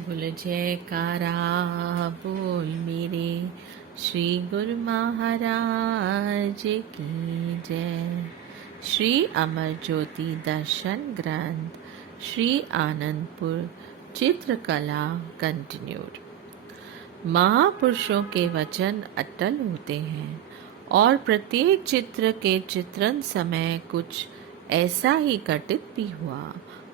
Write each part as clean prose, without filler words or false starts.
बोल जयकारा बोल मेरे श्री गुरु महाराज की जय। श्री अमर ज्योति दर्शन ग्रंथ श्री आनंदपुर चित्रकला कंटिन्यूड। महापुरुषों के वचन अटल होते हैं और प्रत्येक चित्र के चित्रण समय कुछ ऐसा ही घटित भी हुआ।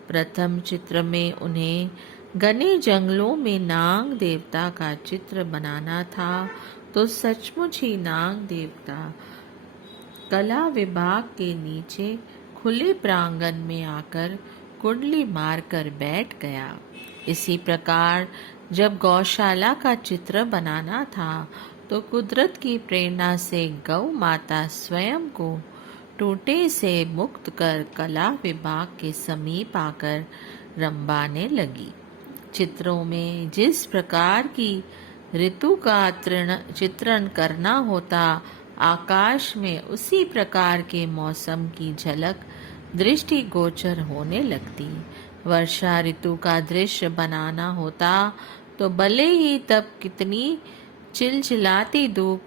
प्रथम चित्र में उन्हें घने जंगलों में नाग देवता का चित्र बनाना था, तो सचमुच ही नाग देवता कला विभाग के नीचे खुले प्रांगण में आकर कुंडली मारकर बैठ गया। इसी प्रकार जब गौशाला का चित्र बनाना था, तो कुदरत की प्रेरणा से गौ माता स्वयं को टूटे से मुक्त कर कला विभाग के समीप आकर रंबाने लगी। चित्रों में जिस प्रकार की ऋतु का चित्रण करना होता, आकाश में उसी प्रकार के मौसम की झलक दृष्टि गोचर होने लगती। वर्षा ऋतु का दृश्य बनाना होता, तो भले ही तब कितनी चिलचिलाती धूप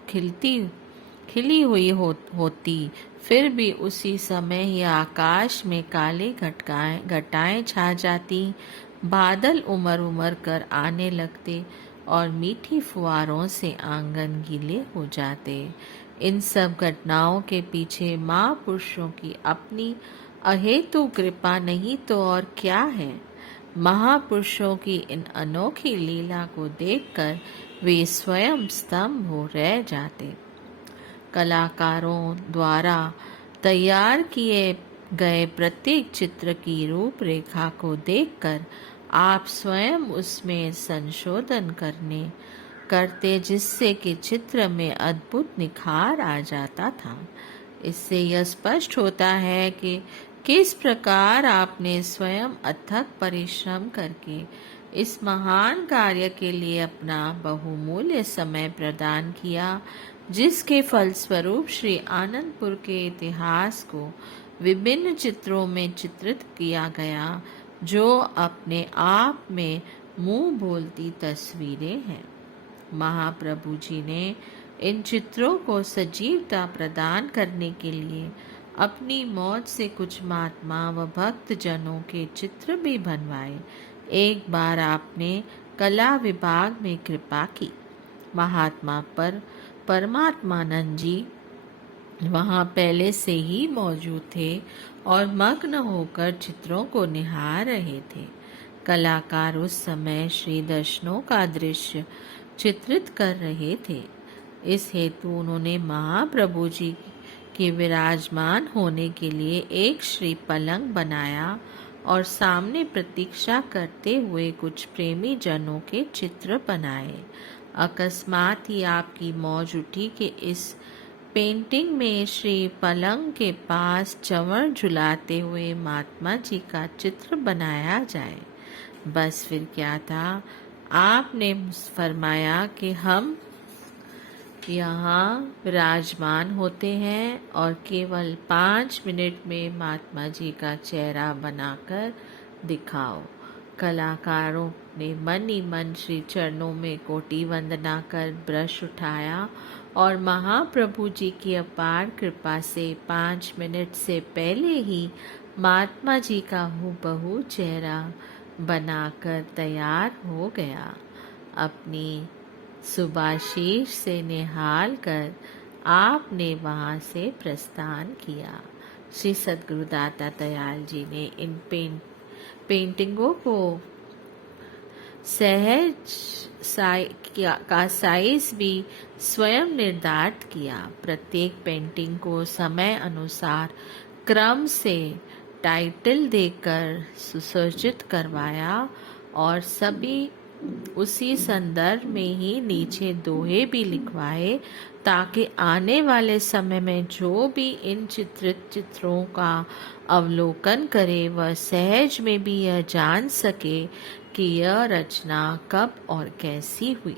खिली हुई होती, फिर भी उसी समय ही आकाश में काले घटाएं छा जाती, बादल उमड़ उमड़ कर आने लगते और मीठी फुहारों से आंगन गीले हो जाते। इन सब घटनाओं के पीछे महापुरुषों की अपनी अहेतु कृपा नहीं तो और क्या है। महापुरुषों की इन अनोखी लीला को देखकर वे स्वयं स्तंभ हो रह जाते। कलाकारों द्वारा तैयार किए गए प्रत्येक चित्र की रूपरेखा को देखकर आप स्वयं उसमें संशोधन करते, जिससे कि चित्र में अद्भुत निखार आ जाता था। इससे यह स्पष्ट होता है कि किस प्रकार आपने स्वयं अथक परिश्रम करके इस महान कार्य के लिए अपना बहुमूल्य समय प्रदान किया, जिसके फलस्वरूप श्री आनंदपुर के इतिहास को विभिन्न चित्रों में चित्रित किया गया, जो अपने आप में मुंह बोलती तस्वीरें हैं। महाप्रभु जी ने इन चित्रों को सजीवता प्रदान करने के लिए अपनी मौत से कुछ महात्मा व भक्त जनों के चित्र भी बनवाए। एक बार आपने कला विभाग में कृपा की। महात्मा परमात्मानंद जी वहाँ पहले से ही मौजूद थे और मग्न होकर चित्रों को निहार रहे थे। कलाकार उस समय श्री दर्शनों का दृश्य चित्रित कर रहे थे। इस हेतु उन्होंने महाप्रभु जी के विराजमान होने के लिए एक श्री पलंग बनाया और सामने प्रतीक्षा करते हुए कुछ प्रेमी जनों के चित्र बनाए। अकस्मात ही आपकी मौज उठी कि इस पेंटिंग में श्री पलंग के पास चंवर झुलाते हुए महात्मा जी का चित्र बनाया जाए। बस फिर क्या था, आपने फरमाया कि हम यहाँ विराजमान होते हैं और केवल 5 मिनट में महात्मा जी का चेहरा बनाकर दिखाओ। कलाकारों ने मन ही मन श्री चरणों में कोटि वंदना कर ब्रश उठाया और महाप्रभु जी की अपार कृपा से 5 मिनट से पहले ही महात्मा जी का हूबहू चेहरा बनाकर तैयार हो गया। अपनी सुबाशीष से निहाल कर आपने वहाँ से प्रस्थान किया। श्री सद्गुरु दाता दयाल जी ने इन पेंटिंगों को सहज का साइज भी स्वयं निर्धारित किया। प्रत्येक पेंटिंग को समय अनुसार क्रम से टाइटल देकर सुसज्जित करवाया और सभी उसी संदर्भ में ही नीचे दोहे भी लिखवाए, ताकि आने वाले समय में जो भी इन चित्रों का अवलोकन करे वह सहज में भी यह जान सके कि यह रचना कब और कैसी हुई।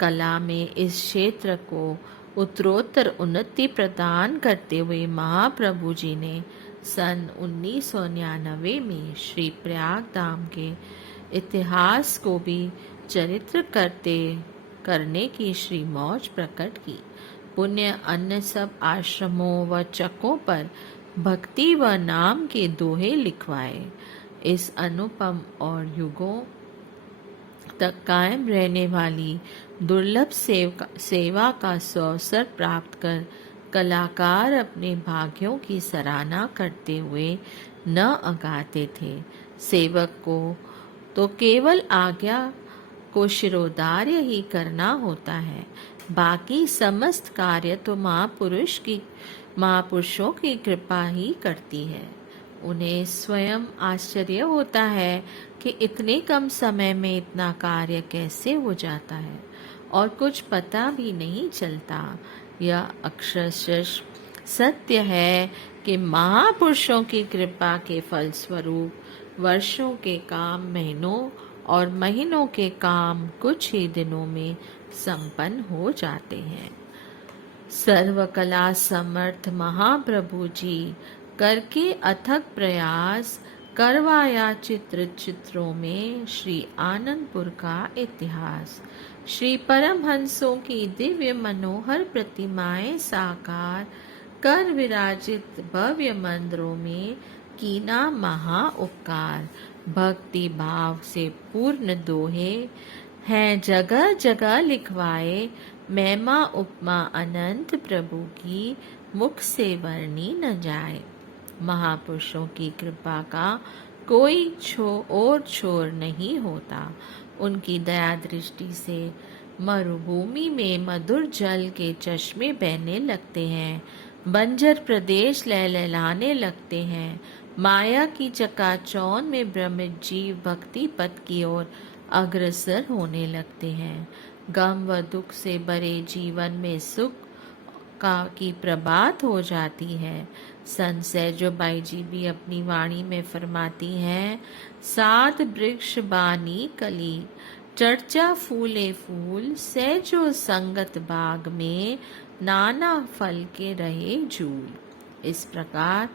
कला में इस क्षेत्र को उत्तरोत्तर उन्नति प्रदान करते हुए महाप्रभु जी ने सन 1999 में श्री प्रयाग धाम के इतिहास को भी चरित्र करने की श्री मौज प्रकट की। पुण्य अन्य सब आश्रमों व चकों पर भक्ति व नाम के दोहे लिखवाए। इस अनुपम और युगों तक कायम रहने वाली दुर्लभ सेवा का अवसर प्राप्त कर कलाकार अपने भाग्यों की सराहना करते हुए न अगाते थे। सेवक को तो केवल आज्ञा को शिरोधार्य ही करना होता है, बाकी समस्त कार्य तो महापुरुषों की कृपा ही करती है। उन्हें स्वयं आश्चर्य होता है कि इतने कम समय में इतना कार्य कैसे हो जाता है और कुछ पता भी नहीं चलता। यह अक्षरशः सत्य है कि महापुरुषों की कृपा के फलस्वरूप वर्षों के काम महीनों और महीनों के काम कुछ ही दिनों में संपन्न हो जाते हैं। सर्वकला समर्थ महाप्रभु जी करके अथक प्रयास करवाया चित्रों में श्री आनंदपुर का इतिहास। श्री परमहंसों की दिव्य मनोहर प्रतिमाएं साकार कर विराजित भव्य मंदिरों में कीना महा उपकार। भक्ति भाव से पूर्ण दोहे हैं जगह जगह लिखवाए, महिमा उपमा अनंत प्रभु की मुख से वर्णी न जाए। महापुरुषों की कृपा का कोई छोर नहीं होता। उनकी दया दृष्टि से मरुभूमि में मधुर जल के चश्मे बहने लगते हैं, बंजर प्रदेश लहलहाने लगते हैं। माया की चकाचौंध में भ्रमित जीव भक्ति पथ की ओर अग्रसर होने लगते हैं। गम व दुख से भरे जीवन में सुख की प्रभात हो जाती है। संत सैजोबाई जी भी अपनी वाणी में फरमाती हैं, सात वृक्ष बानी कली चर्चा फूले फूल, सैजो संगत बाग में नाना फल के रहे झूल। इस प्रकार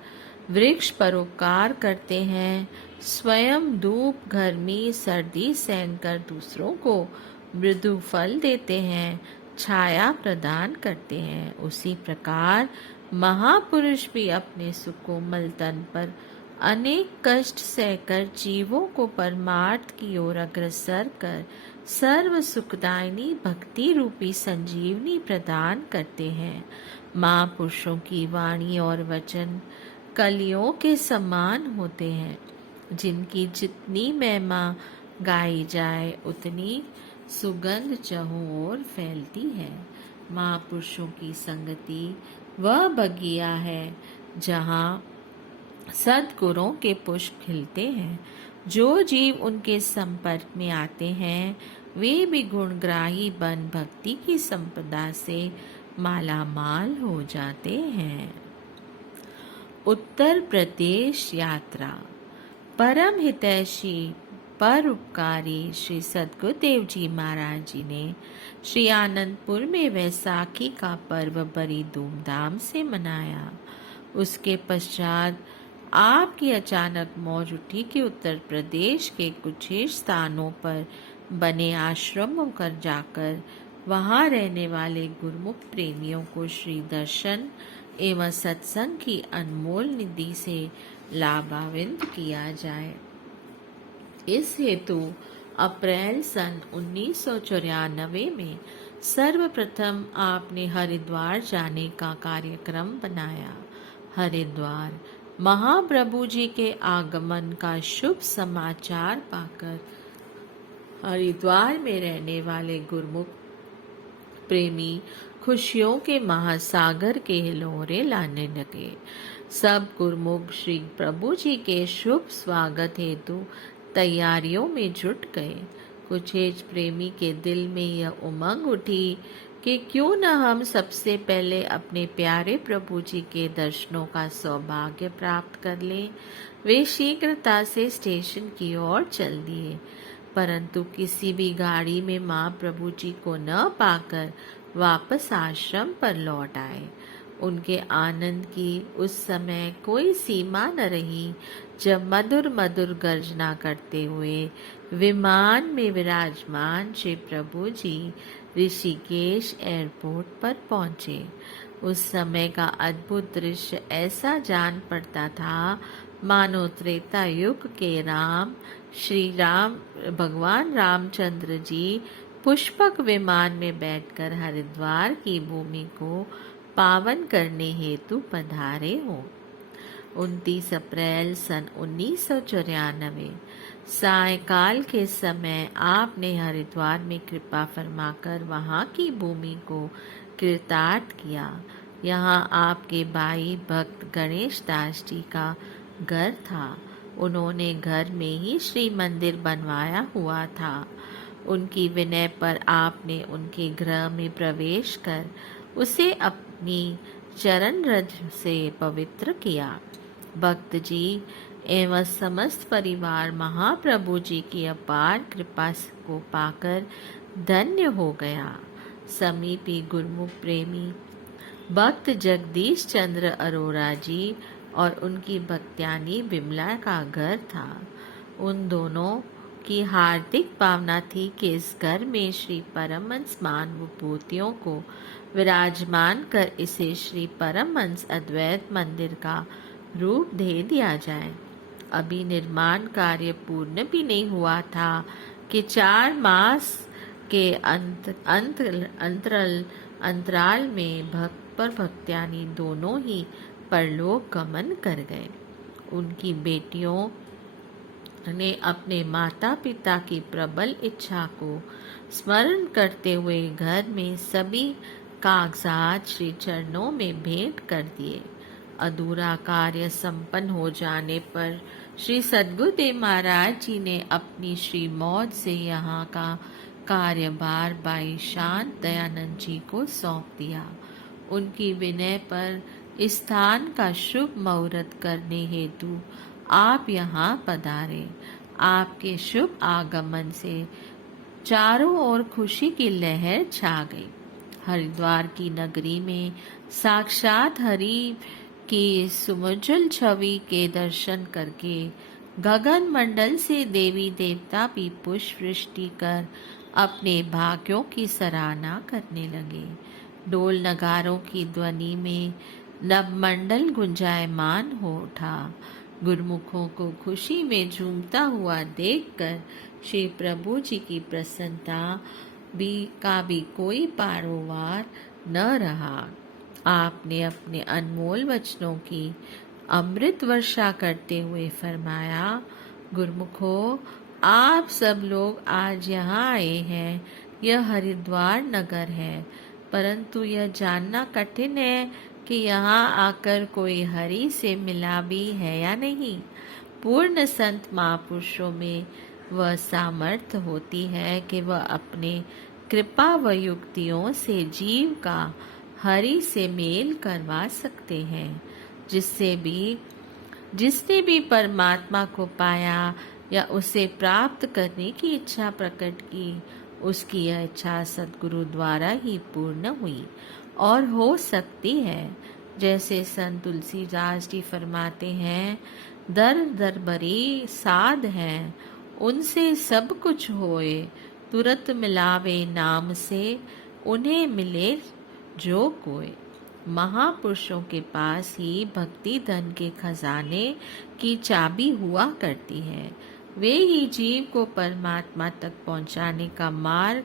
वृक्ष परोपकार करते हैं, स्वयं धूप गर्मी सर्दी सहकर दूसरों को मृदु फल देते हैं, छाया प्रदान करते हैं। उसी प्रकार महापुरुष भी अपने सुकोमल तन पर अनेक कष्ट सहकर जीवों को परमार्थ की ओर अग्रसर कर सर्व सुखदायिनी भक्ति रूपी संजीवनी प्रदान करते हैं। महापुरुषों की वाणी और वचन कलियों के समान होते हैं, जिनकी जितनी महिमा गाई जाए उतनी सुगंध चहुं ओर फैलती है। महापुरुषों की संगति वह बगिया है जहाँ सद्गुणों के पुष्प खिलते हैं। जो जीव उनके संपर्क में आते हैं वे भी गुणग्राही बन भक्ति की संपदा से मालामाल हो जाते हैं। उत्तर प्रदेश यात्रा। परम हितैषी परोपकारी श्री सद्गुरुदेव जी महाराज जी ने श्री आनंदपुर में वैसाखी का पर्व बड़ी धूमधाम से मनाया। उसके पश्चात आपकी अचानक मौज उठी कि उत्तर प्रदेश के कुछ ही स्थानों पर बने आश्रमों कर जाकर वहां रहने वाले गुरुमुख प्रेमियों को श्री दर्शन एवं सत्संग की अनमोल निधि से लाभान्वित किया जाए। इस हेतु अप्रैल सन 1994 में सर्वप्रथम आपने हरिद्वार जाने का कार्यक्रम बनाया। हरिद्वार महाप्रभु जी के आगमन का शुभ समाचार पाकर हरिद्वार में रहने वाले गुरुमुख प्रेमी खुशियों के महासागर के हिलोरे लाने लगे। सब गुरुमुख श्री प्रभु जी के शुभ स्वागत हेतु तैयारियों में जुट गए। कुछ एज प्रेमी के दिल में यह उमंग उठी कि क्यों न हम सबसे पहले अपने प्यारे प्रभु जी के दर्शनों का सौभाग्य प्राप्त कर लें। वे शीघ्रता से स्टेशन की ओर चल दिए, परंतु किसी भी गाड़ी में माँ प्रभु जी को न पाकर वापस आश्रम पर लौट आए। उनके आनंद की उस समय कोई सीमा न रही जब मधुर मधुर गर्जना करते हुए विमान में विराजमान श्री प्रभु जी ऋषिकेश एयरपोर्ट पर पहुंचे। उस समय का अद्भुत दृश्य ऐसा जान पड़ता था मानो त्रेता युग के श्री राम भगवान रामचंद्र जी पुष्पक विमान में बैठकर हरिद्वार की भूमि को पावन करने हेतु पधारे हों। 29 अप्रैल सन 1994 सायकाल के समय आपने हरिद्वार में कृपा फरमाकर वहां की भूमि को कृतार्थ किया। यहाँ आपके भाई भक्त गणेश दास जी का घर था। उन्होंने घर में ही श्री मंदिर बनवाया हुआ था। उनकी विनय पर आपने उनके गृह में प्रवेश कर उसे अपनी चरण रज से पवित्र किया। भक्त जी एवं समस्त परिवार महाप्रभु जी की अपार कृपा को पाकर धन्य हो गया। समीपी गुरुमुख प्रेमी भक्त जगदीश चंद्र अरोरा जी और उनकी भक्त्यानी बिमला का घर था। उन दोनों की हार्दिक भावना थी कि इस घर में श्री परमहंस मान विभूतियों को विराजमान कर इसे श्री परमहंस अद्वैत मंदिर का रूप दे दिया जाए। अभी निर्माण कार्य पूर्ण भी नहीं हुआ था कि 4 मास के अंतराल में भक्त पर भक्त्यानी दोनों ही परलोक गमन कर गए। उनकी बेटियों ने अपने माता पिता की प्रबल इच्छा को स्मरण करते हुए घर में सभी कागजात श्री चरणों में भेंट कर दिए। अधूरा कार्य संपन्न हो जाने पर श्री सद्गुरुदेव महाराज जी ने अपनी श्री मौज से यहाँ का कार्यभार भाई शांत दयानंद जी को सौंप दिया। उनकी विनय पर स्थान का शुभ मुहूर्त करने हेतु आप यहाँ पधारे। आपके शुभ आगमन से चारों ओर खुशी की लहर छा गई। हरिद्वार की नगरी में साक्षात हरि की सुमधुर छवि के दर्शन करके गगन मंडल से देवी देवता भी पुष्प वृष्टि कर अपने भाग्यों की सराहना करने लगे। ढोल नगारों की ध्वनि में नवमंडल गुंजायमान हो उठा। गुरुमुखों को खुशी में झूमता हुआ देखकर श्री प्रभु जी की प्रसन्नता का भी कोई पारोवार न रहा। आपने अपने अनमोल वचनों की अमृत वर्षा करते हुए फरमाया, गुरुमुखों, आप सब लोग आज यहाँ आए हैं। यह हरिद्वार नगर है, परंतु यह जानना कठिन है कि यहाँ आकर कोई हरि से मिला भी है या नहीं। पूर्ण संत महापुरुषों में वह सामर्थ्य होती है कि वह अपने कृपा व युक्तियों से जीव का हरि से मेल करवा सकते हैं। जिसने भी परमात्मा को पाया या उसे प्राप्त करने की इच्छा प्रकट की, उसकी यह इच्छा सद्गुरु द्वारा ही पूर्ण हुई और हो सकती है। जैसे संत तुलसीदास जी फरमाते हैं, दर दरबरी साध हैं, उनसे सब कुछ होए, तुरत मिलावे नाम से, उन्हें मिले जो कोई। महापुरुषों के पास ही भक्ति धन के खजाने की चाबी हुआ करती है। वे ही जीव को परमात्मा तक पहुंचाने का मार्ग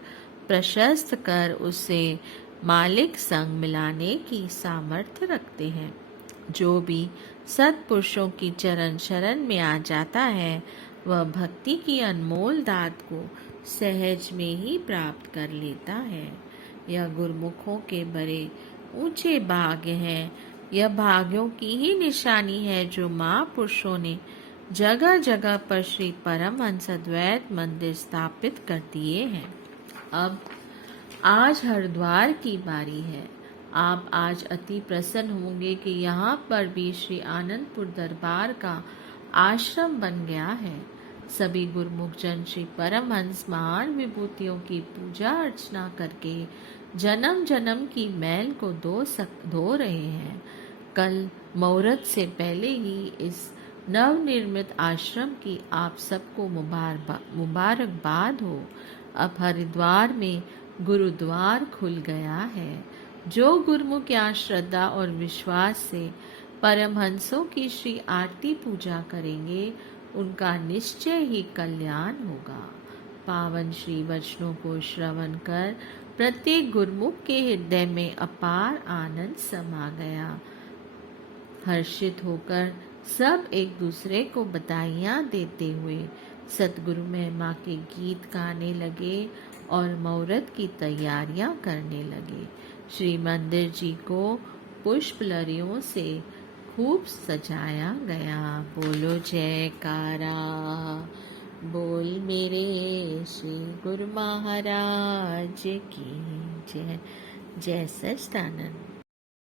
प्रशस्त कर उसे मालिक संग मिलाने की सामर्थ्य रखते हैं। जो भी सत्पुरुषों की चरण शरण में आ जाता है, वह भक्ति की अनमोल दात को सहज में ही प्राप्त कर लेता है। यह गुरुमुखों के बड़े ऊंचे भाग्य हैं। यह भाग्यों की ही निशानी है जो महापुरुषों ने जगह जगह पर श्री परमहंस अद्वैत मंदिर स्थापित कर दिए हैं। अब आज हरिद्वार की बारी है। आप आज अति प्रसन्न होंगे कि यहाँ पर भी श्री आनंदपुर दरबार का आश्रम बन गया है। सभी गुरुमुख जन श्री परमहंस महान विभूतियों की पूजा अर्चना करके जन्म जन्म की मैल को धो रहे हैं। कल मुहूर्त से पहले ही इस नवनिर्मित आश्रम की आप सबको मुबारकबाद हो। अब हरिद्वार में गुरुद्वार खुल गया है। जो गुरुमुख यहाँ श्रद्धा और विश्वास से परमहंसों की श्री आरती पूजा करेंगे, उनका निश्चय ही कल्याण होगा। पावन श्री वचनों को श्रवण कर प्रत्येक गुरुमुख के हृदय में अपार आनंद समा गया। हर्षित होकर सब एक दूसरे को बधाइयाँ देते हुए सतगुरु महिमा के गीत गाने लगे और मुहूर्त की तैयारियां करने लगे। श्री मंदिर जी को पुष्प लड़ियों से खूब सजाया गया। बोलो जयकारा, बोल मेरे श्री गुरु महाराज की जय। जय सच्चिदानंद।